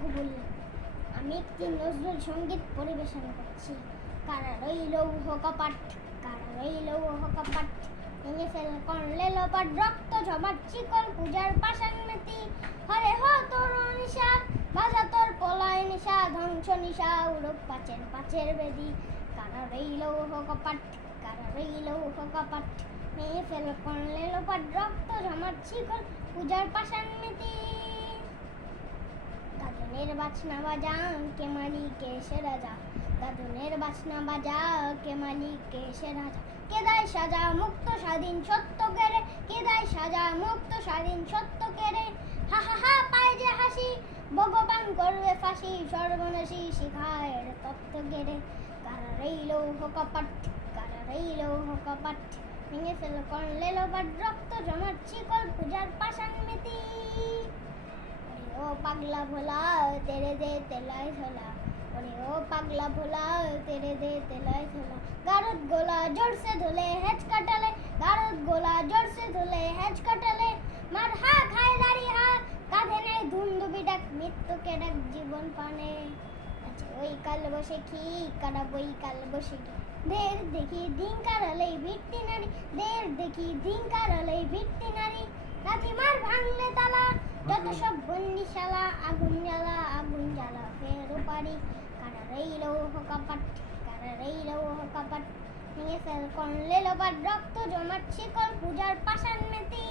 ঘুবুল। আমি একটি নজরুল সঙ্গীত পরিবেশন করছি। কারা রইল উহ কপাট, কারা রইল উহ কপাট, ভেঙে ফেল করলে লোপাট, রক্ত জমাট চিকল পূজার পাষাণ মেতি। হরে হো তোর নিশা, বাজা তোর পলায় নিশা, ধ্বংস নিশা উড়ুক পাচের পাচের বেদি। কারা রইল উহ কপাট, কারা রইল উহ কপাট, ভেঙে ফেল করলে লোপাট, রক্ত জমাট চিকল পূজার পাষাণ মেতি। গাজনের বাজনা বাজা কে মালিকে সে রাজা, গাজনের বাজনা বাজা কে মালিকে সে রাজা। কে দেয় সাজা মুক্ত স্বাধীন সত্য কেড়ে, কে দেয় সাজা মুক্ত স্বাধীন সত্য কেড়ে। হা হা হা পায় যে হাসি, ভগবান করবে ফাঁসি, সর্বনাশী শিখায়ের তত্ত্ব কেড়ে। কারা রইল উহ কপাট, কারা রইল উহ কপাট, ভেঙে ফেল করলে লোপাট, রক্ত জমাট চিকল পূজার পাষাণ মেতি। ओ पगला भोला तेरे दे तेलाई झोला, ओरे ओ पगला भोला तेरे दे तेलाई झोला। गारुद गोला जोर से धुले हेज कटले, गारुद गोला जोर से धुले हेज कटले। मार हा खाए दारी हा, काঁধে নেই ধুন্দুবি ডাক, মৃত্যুকে ডাক জীবন পানে। আচ্ছা ওই কাল বসে কি কাটাবো ওই কাল বসে কি, দের দেখি দিন কারালেই ভিত্তি নারী, দের দেখি দিন কারালেই ভিত্তি নারী। লাথি মার ভাঙলে তালা, যত সব বন্দিশালা, আগুন জ্বালা আগুন জ্বালা ফের পারি। কারা রইল উহ কপাট, কারা রইল উহ কপাট, ভেঙে ফেল করলে লোপাট, রক্ত জমাট শিকল পূজার পাষাণ মেতি।